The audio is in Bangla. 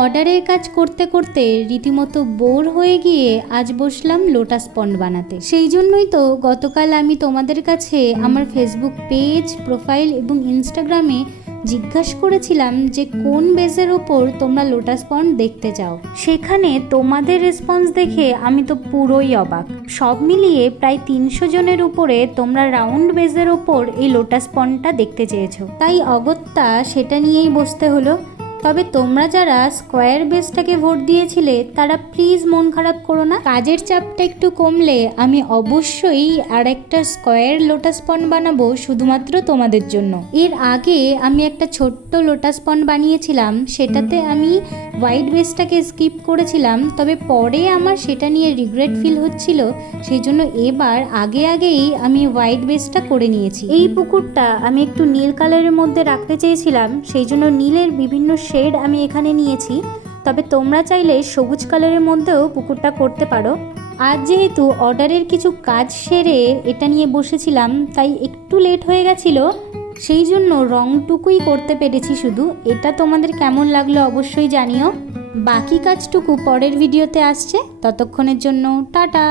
অর্ডারের কাজ করতে করতে রীতিমতো বোর হয়ে গিয়ে আজ বসলাম লোটাস পন্ড বানাতে। সেই জন্যই তো গতকাল আমি তোমাদের কাছে আমার ফেসবুক পেজ, প্রোফাইল এবং ইনস্টাগ্রামে জিজ্ঞাসা করেছিলাম যে কোন বেজের ওপর তোমরা লোটাস পন্ড দেখতে চাও। সেখানে তোমাদের রেসপন্স দেখে আমি তো পুরোই অবাক। সব মিলিয়ে প্রায় 300 জনের উপরে তোমরা রাউন্ড বেজের ওপর এই লোটাস পন্ডটা দেখতে চেয়েছো। তাই অগত্যা সেটা নিয়েই বসতে হলো। তবে তোমরা যারা স্কোয়ার বেসটাকে ভোট দিয়েছিলে তারা প্লিজ মন খারাপ করো না। কাজের চাপটা একটু কমলে আমি অবশ্যই আর একটা স্কোয়ার লোটাস পন্ড বানাবো শুধুমাত্র তোমাদের জন্য। এর আগে আমি একটা ছোট্ট লোটাস পন্ড বানিয়েছিলাম, সেটাতে আমি হোয়াইট বেসটাকে স্কিপ করেছিলাম। তবে পরে আমার সেটা নিয়ে রিগ্রেট ফিল হচ্ছিল, সেই জন্য এবার আগেই আমি হোয়াইট বেসটা করে নিয়েছি। এই পুকুরটা আমি একটু নীল কালারের মধ্যে রাখতে চেয়েছিলাম, সেই জন্য নীলের বিভিন্ন শেড আমি এখানে নিয়েছি। তবে তোমরা চাইলে সবুজ কালারের মধ্যেও পুকুরটা করতে পারো। আজ যেহেতু অর্ডারের কিছু কাজ সেরে এটা নিয়ে বসেছিলাম, তাই একটু লেট হয়ে গেছিল, সেই জন্য রংটুকুই করতে পেরেছি শুধু। এটা তোমাদের কেমন লাগলো অবশ্যই জানিও। বাকি কাজটুকু পরের ভিডিওতে আসছে, ততক্ষণের জন্য টাটা।